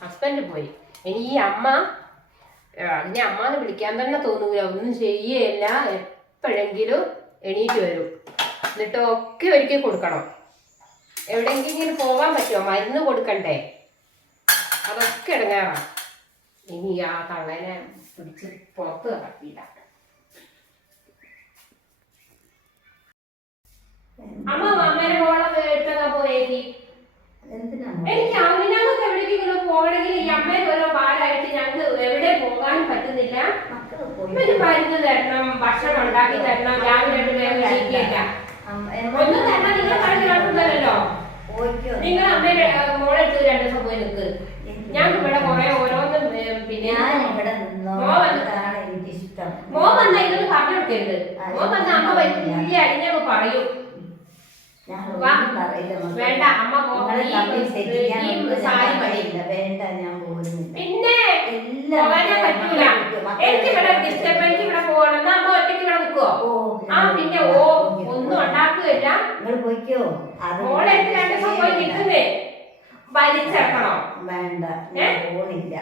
Husband പോയി. ഇനി ഈ അമ്മ ഏ, അമ്മ അമ്മാന്ന് വിളിക്കാൻ തന്നെ തോന്നൂല. ഒന്നും ചെയ്യല്ല എപ്പോഴെങ്കിലും എണീറ്റ് വരും. എന്നിട്ട് ഒക്കെ ഒരുക്കി കൊടുക്കണം. എവിടെയെങ്കിലും പോകാൻ പറ്റുമോ? മരുന്ന് കൊടുക്കണ്ടേ? അതൊക്കെ ഇടങ്ങാറാണ് ഇനി ആ കള്ളനെ പിടിച്ച് പുറത്ത് കിടക്കില്ല അമ്മ അമ്മേനെ മോളെ എടുത്തതാ പോയേക്ക് എന്തിനാണ് എനിക്ക് അവനങ്ങൾക്ക് എവിടേക്കെങ്കിലും പോകണമെങ്കിൽ ഈ അമ്മേനെ ഓരോ പാലായിട്ട് ഞങ്ങൾക്ക് എവിടെ പോകാനും പറ്റുന്നില്ല. ഇവർ മരുന്ന് തരണം ഭക്ഷണം ഉണ്ടാക്കി തരണം രാവിലെ രണ്ടു പേരും കഴിക്കില്ല ഒന്നും തരണം നിങ്ങൾ പോയിക്കോ. നിങ്ങൾ അമ്മയുടെ മോളെ എടുത്ത് രണ്ടു ദിവസം പോയി നിൽക്ക് ഞങ്ങൾക്ക് ഇവിടെ കുറെ ഓരോന്നും പിന്നെ മോ വന്ന്- ഇതൊന്നും പറഞ്ഞു കൊടുക്കരുത് മോ വന്ന അമ്മ വലിയ അടിഞ്ഞൊക്കെ പറയും. വേണ്ട അമ്മ ഈ- സാരി മതി. പറയില്ല. വേണ്ട ഞാൻ പോകുന്നില്ല പിന്നെ എല്ലാം പോകാനേ പറ്റൂല മക്കളെ എനിക്ക് ഇവിടെ ഡിസ്റ്റർബൻസ് ഇവിടെ പോകണം അമ്മ ഒറ്റയ്ക്ക് ഇവിടെ നിൽക്കുവോ ആ പിന്നെ ഓ ഒന്നും ഉണ്ടാക്കുകയില്ല. നിങ്ങൾ പോയിക്കോ. മോളെ എടുത്ത് രണ്ട് ദിവസം പോയി നിൽക്കുന്നേ വലിച്ചിറക്കണോ വേണ്ട ഞാൻ പോണില്ല.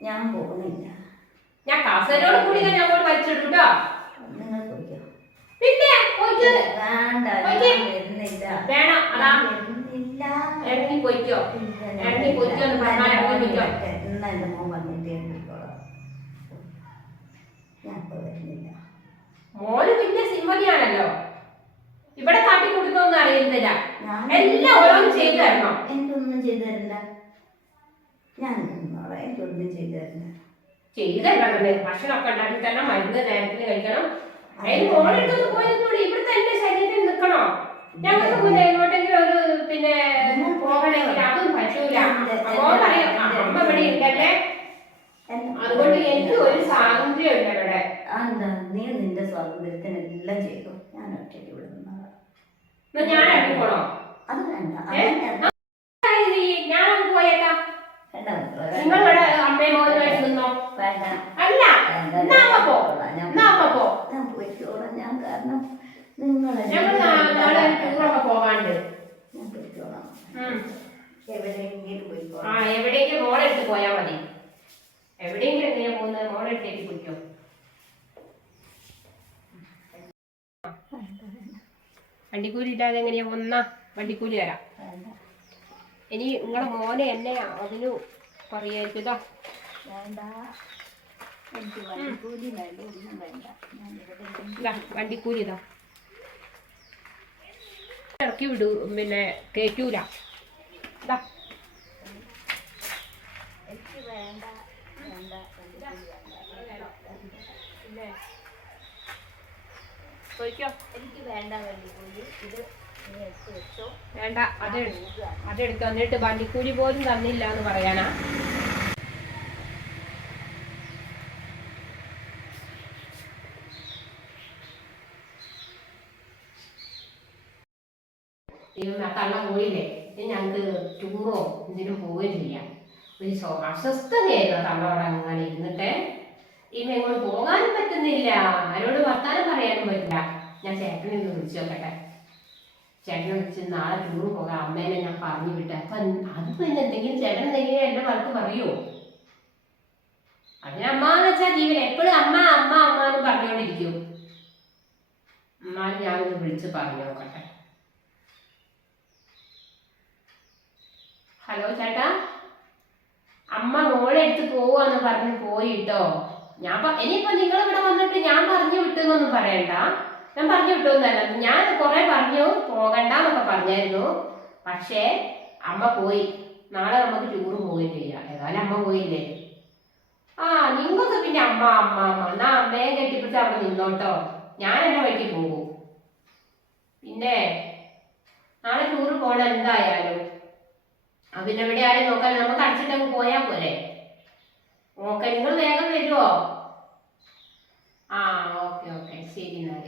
ഞാൻ പോണില്ല. ഞാൻ കാസരോട് കൂടി ഞാൻ അങ്ങോട്ട് വലിച്ചിട്ടു കേട്ടോ നിങ്ങൾ പോയിക്കോ. പിന്നെ പോയിട്ട് വേണ്ട വരുന്നില്ല. വേണം അതാ. ഞാൻ വരുന്നില്ല. ഇറങ്ങി പോയിക്കോ. ഇറങ്ങി പോയിക്കോ എന്ന് പറഞ്ഞാൽ ഇറങ്ങി പോയിക്കോ. എന്നാ എന്റെ മോൻ വന്നിട്ട് എടുത്തോളാം ഞാൻ ഇപ്പൊ വരുന്നില്ല മോന് പിന്നെ സിമ്മതിയാണല്ലോ ഇവിടെ കാട്ടി കൊടുക്കുന്നൊന്നും അറിയുന്നില്ല എല്ലാം ഓരോന്നും ചെയ്തു തരണം. എനിക്കൊന്നും ചെയ്തു തരില്ല. ഞാൻ നിന്നോളാം എനിക്കൊന്നും ചെയ്തു തരില്ല. ചെയ്തു തരണം ഭക്ഷണമൊക്കെ ഉണ്ടാക്കി തരണം. മരുന്ന് നേരത്തിന് കഴിക്കണം. അതിന് മോളെടുത്തൊന്ന് പോയി ഇവിടുത്തെ എന്റെ ശരീരത്തിൽ നിൽക്കണോ? ഞങ്ങൾക്ക് മുന്നേ എങ്ങോട്ടെങ്കിലും ഒരു പിന്നെ പോകണമെങ്കിൽ അതും പറ്റൂല മോളറിയാം ആ, അമ്മ ഇവിടെ ഉണ്ടല്ലേ അതുകൊണ്ട് എനിക്ക് ഒരു സ്വാതന്ത്ര്യം ഇല്ല ഇവിടെ ആ എന്താ നീ നിന്റെ എല്ലാം ചെയ്തു. ഞാൻ ഒറ്റയ്ക്ക് ഇവിടെ ഇറങ്ങിക്കോളോ അത് വേണ്ട. ഞാൻ പോയിക്കോളാം. ഞാൻ കാരണം ഞാൻ പോയിക്കോളാം. എവിടെയെങ്കിലും പോയിക്കോളാം. മതി. എവിടെയെങ്കിലും എങ്ങനെയാ പോകുന്നത് മോളെ എടുത്തേക്ക് പോയിക്കോ. വണ്ടിക്കൂലി ഇല്ലാതെ എങ്ങനെയാ? ഒന്നാ വണ്ടിക്കൂലി തരാം. ഇനി നിങ്ങളെ മോനെ എന്നെ അതിന് പറയായിരിക്കും ഇതാ വണ്ടിക്കൂലി ഇതാ. ഇറക്കി വിടൂ പിന്നെ കേറ്റൂല. ഇതാ. വേണ്ട വേണ്ട എനിക്ക് വേണ്ട ഇത് നീ എടുത്ത് വെച്ചോ. വേണ്ട അത് അതെടുത്ത് വന്നിട്ട് വണ്ടിക്കൂലി പോലും തന്നില്ല എന്ന് പറയാനാ. തള്ള പോയില്ലേ? ഇനി ഞങ്ങൾക്ക് ടൂറോ എന്തിനും പോവുകയും ചെയ്യാം. ഒരു സ്വ- അസ്വസ്ഥതയായിരുന്നു ആ തള്ളോടെ അങ്ങനെ ഇരുന്നിട്ട് ഇവ എങ്ങോട്ട് പോകാനും പറ്റുന്നില്ല. ആരോട് വർത്താനം പറയാനും പറ്റില്ല. ഞാൻ ചേട്ടനെ ഒന്ന് വിളിച്ചു നോക്കട്ടെ. ചേട്ടനെ വിളിച്ച് നാളെ ടൂർ പോകാം. അമ്മേനെ ഞാൻ പറഞ്ഞു വിട്ടെ. അപ്പൊ അത് പിന്നെ എന്തെങ്കിലും ചേട്ടൻ എന്തെങ്കിലും എന്റെ വർക്ക് പറയുമോ അതിന് അമ്മ എന്ന് വെച്ചാൽ ജീവൻ എപ്പോഴും അമ്മ അമ്മ അമ്മ എന്ന് പറഞ്ഞുകൊണ്ടിരിക്കും. എന്നാലും ഞാൻ ഒന്ന് വിളിച്ച് പറഞ്ഞു നോക്കട്ടെ. ഹലോ ചേട്ടാ. അമ്മ മോളെ എടുത്ത് പോവാന്ന് പറഞ്ഞ് പോയിട്ടോ ഞാൻ ഇനിയിപ്പോ നിങ്ങൾ ഇവിടെ വന്നിട്ട് ഞാൻ പറഞ്ഞു വിട്ടു വിട്ടെന്നൊന്നും പറയണ്ട. ഞാൻ പറഞ്ഞു വിട്ടൊന്നല്ല ഞാൻ കുറെ പറഞ്ഞു പോകണ്ട എന്നൊക്കെ പറഞ്ഞായിരുന്നു. പക്ഷേ അമ്മ പോയി. നാളെ നമുക്ക് ടൂർ പോവുകയും ചെയ്യാം. ഏതായാലും അമ്മ പോയില്ലേ? ആ നിങ്ങൾക്ക് പിന്നെ അമ്മ അമ്മ അമ്മ. എന്നാ അമ്മയെ കെട്ടിപ്പിടിച്ച് അവിടെ നിന്നോട്ടോ. ഞാൻ എന്റെ വഴിക്ക് പോകും. പിന്നെ നാളെ ടൂർ പോകണം എന്തായാലും? ഇവിടെ ആരെയും നോക്കാൻ നമുക്ക് അടച്ചിട്ടങ്ങ് പോയാൽ പോരെ. ഓക്കെ നിങ്ങൾ ആ ഓക്കെ ഓക്കെ. ശരി എന്നാൽ.